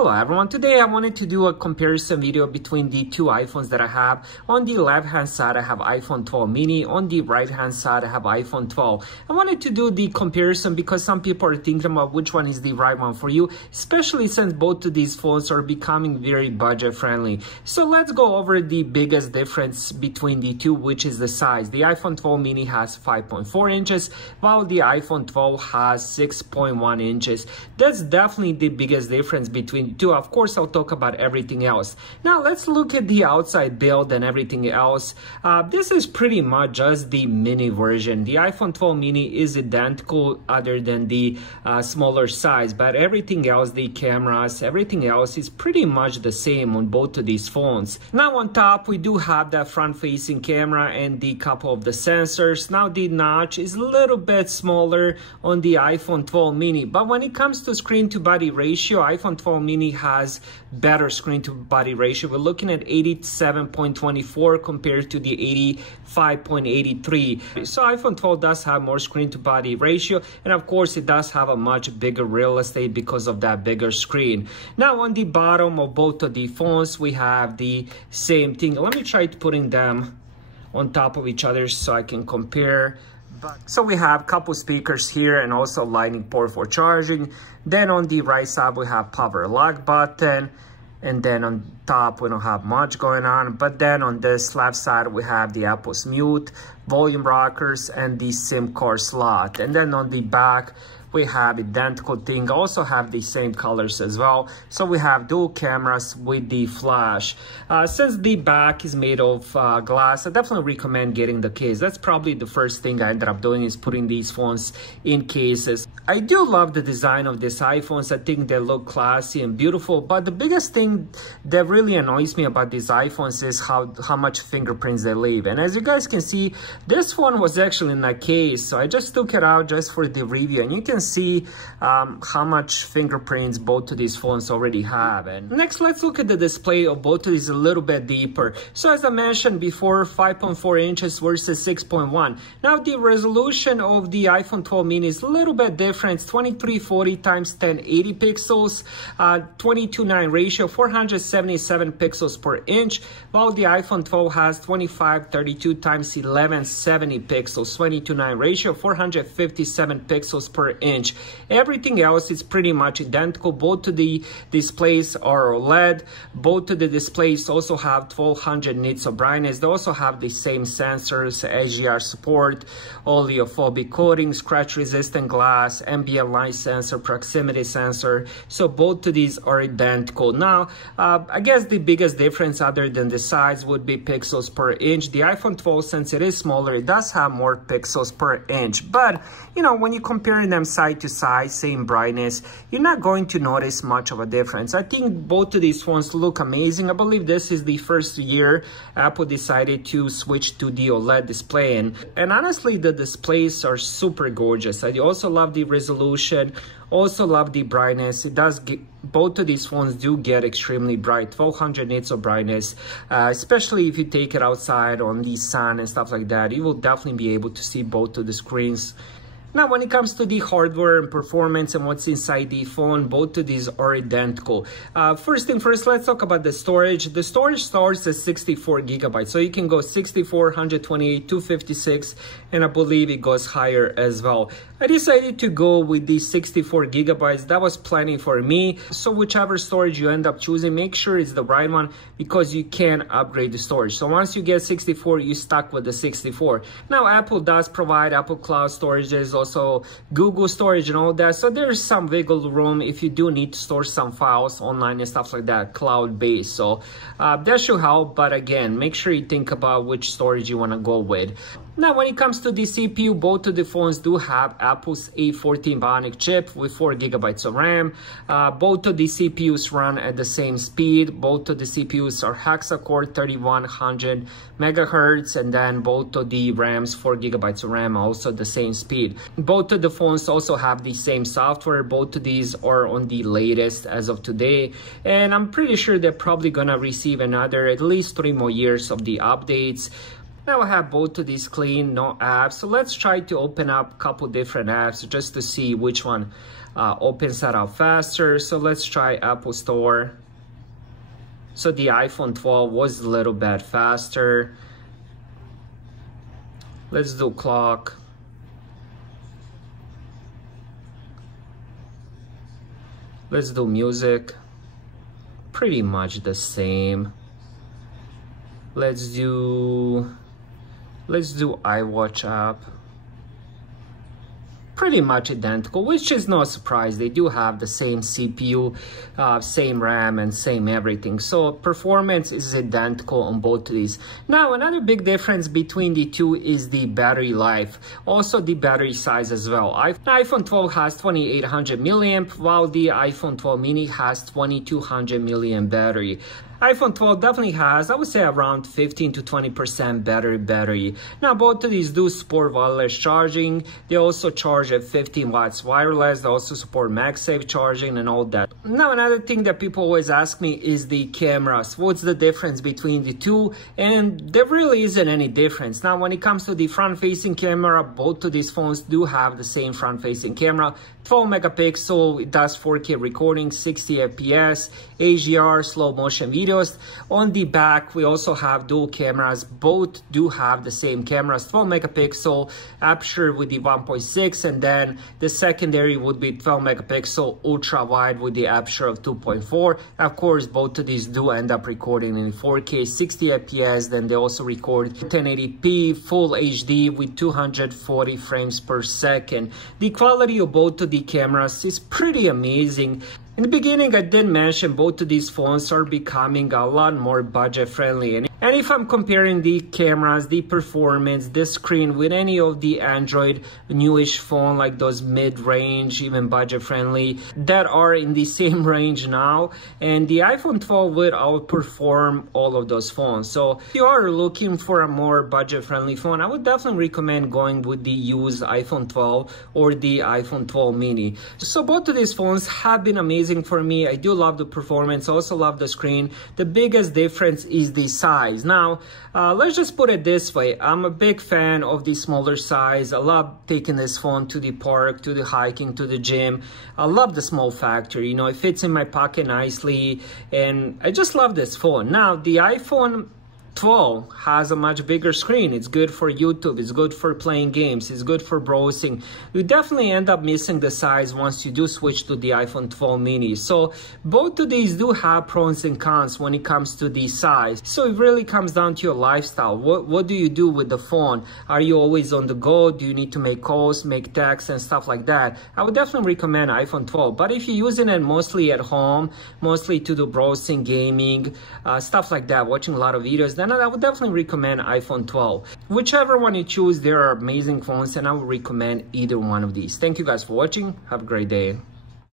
Hello everyone, today I wanted to do a comparison video between the two iPhones that I have. On the left hand side I have iPhone 12 mini, on the right hand side I have iPhone 12. I wanted to do the comparison because some people are thinking about which one is the right one for you, especially since both of these phones are becoming very budget friendly. So let's go over the biggest difference between the two, which is the size. The iPhone 12 mini has 5.4 inches while the iPhone 12 has 6.1 inches. That's definitely the biggest difference between the two. Of course, I'll talk about everything else. Now let's look at the outside build and everything else. This is pretty much just the mini version. The iPhone 12 mini is identical other than the smaller size, but everything else, the cameras, everything else is pretty much the same on both of these phones. Now on top, we do have that front-facing camera and the couple of the sensors. Now the notch is a little bit smaller on the iPhone 12 mini, but when it comes to screen-to-body ratio, iPhone 12 mini has better screen-to-body ratio. We're looking at 87.24 compared to the 85.83. So iPhone 12 does have more screen-to-body ratio, and of course it does have a much bigger real estate because of that bigger screen. Now on the bottom of both of the phones, we have the same thing. Let me try putting them on top of each other so I can compare. So we have a couple speakers here and also lightning port for charging. Then on the right side we have power lock button, and then on top we don't have much going on. But then on this left side we have the Apple's mute, volume rockers, and the SIM card slot. And then on the back we have identical thing, also have the same colors as well. So we have dual cameras with the flash. Since the back is made of glass, I definitely recommend getting the case. That's probably the first thing I ended up doing, is putting these phones in cases. I do love the design of these iPhones. I think they look classy and beautiful, but the biggest thing that really annoys me about these iPhones is how much fingerprints they leave. And as you guys can see, this one was actually in a case, so I just took it out just for the review, and you can see how much fingerprints both of these phones already have. And next, let's look at the display of both of these a little bit deeper. So as I mentioned before, 5.4 inches versus 6.1. Now the resolution of the iPhone 12 mini is a little bit different. It's 2340 times 1080 pixels, 22:9 ratio, 477 pixels per inch, while the iPhone 12 has 2532 times 1170 pixels, 22:9 ratio, 457 pixels per inch. Everything else is pretty much identical. Both of the displays are OLED. Both of the displays also have 1200 nits of brightness. They also have the same sensors, HDR support, oleophobic coating, scratch resistant glass, ambient light sensor, proximity sensor. So both of these are identical. Now, I guess the biggest difference other than the size would be pixels per inch. The iPhone 12, since it is smaller, it does have more pixels per inch. But, you know, when you compare them side to side, same brightness, you're not going to notice much of a difference. I think both of these phones look amazing. I believe this is the first year Apple decided to switch to the OLED display, and honestly the displays are super gorgeous. I also love the resolution, also love the brightness. It does get, both of these phones do get extremely bright, 1200 nits of brightness, especially if you take it outside on the sun and stuff like that. You will definitely be able to see both of the screens. Now, when it comes to the hardware and performance and what's inside the phone, both of these are identical. First thing first, let's talk about the storage. The storage starts at 64 gigabytes. So you can go 64, 128, 256, and I believe it goes higher as well. I decided to go with the 64 gigabytes. That was plenty for me. So whichever storage you end up choosing, make sure it's the right one, because you can upgrade the storage. So once you get 64, you're stuck with the 64. Now, Apple does provide Apple Cloud storage. There's also Google storage and all that, so there's some wiggle room if you do need to store some files online and stuff like that, cloud-based. So that should help, but again, make sure you think about which storage you want to go with. Now, when it comes to the CPU, both of the phones do have Apple's A14 Bionic chip with 4 gigabytes of RAM. Both of the CPUs run at the same speed. Both of the CPUs are hexa-core 3100 megahertz, and then both of the RAMs, 4 gigabytes of RAM, are also the same speed. Both of the phones also have the same software. Both of these are on the latest as of today, and I'm pretty sure they're probably gonna receive another at least 3 more years of the updates. Now I have both of these clean, no apps. So let's try to open up a couple different apps just to see which one opens that up faster. So let's try Apple Store. So the iPhone 12 was a little bit faster. Let's do clock. Let's do music. Pretty much the same. Let's do iWatch app. Pretty much identical, which is no surprise. They do have the same CPU, same RAM, and same everything. So performance is identical on both of these. Now, another big difference between the two is the battery life. Also, the battery size as well. iPhone 12 has 2800 milliamp, while the iPhone 12 mini has 2200 milliamp battery. iPhone 12 definitely has, I would say, around 15 to 20% better battery. Now, both of these do support wireless charging. They also charge at 15 watts wireless. They also support MagSafe charging and all that. Now, another thing that people always ask me is the cameras. What's the difference between the two? And there really isn't any difference. Now, when it comes to the front-facing camera, both of these phones do have the same front-facing camera. 12 megapixel, it does 4K recording, 60 FPS, HDR, slow motion videos. On the back, we also have dual cameras. Both do have the same cameras, 12 megapixel, aperture with the 1.6, and then the secondary would be 12 megapixel, ultra wide with the aperture of 2.4. Of course, both of these do end up recording in 4K, 60 FPS, then they also record 1080p, full HD with 240 frames per second. The quality of both of the cameras is pretty amazing. In the beginning, I did mention both of these phones are becoming a lot more budget friendly. And if I'm comparing the cameras, the performance, the screen with any of the Android newish phone, like those mid-range, even budget friendly, that are in the same range now, and the iPhone 12 would outperform all of those phones. So if you are looking for a more budget friendly phone, I would definitely recommend going with the used iPhone 12 or the iPhone 12 mini. So both of these phones have been amazing for me. I do love the performance, also love the screen. The biggest difference is the size. Now, let's just put it this way. I'm a big fan of the smaller size. I love taking this phone to the park, to the hiking, to the gym. I love the small factor. You know, it fits in my pocket nicely, and I just love this phone. Now, the iPhone 12 has a much bigger screen. It's good for YouTube, it's good for playing games, it's good for browsing. You definitely end up missing the size once you do switch to the iPhone 12 mini. So both of these do have pros and cons when it comes to the size. So it really comes down to your lifestyle. What do you do with the phone? Are you always on the go? Do you need to make calls, make texts and stuff like that? I would definitely recommend iPhone 12. But if you're using it mostly at home, mostly to do browsing, gaming, stuff like that, watching a lot of videos, then I would definitely recommend iPhone 12. Whichever one you choose, they are amazing phones, and I would recommend either one of these. Thank you guys for watching. Have a great day.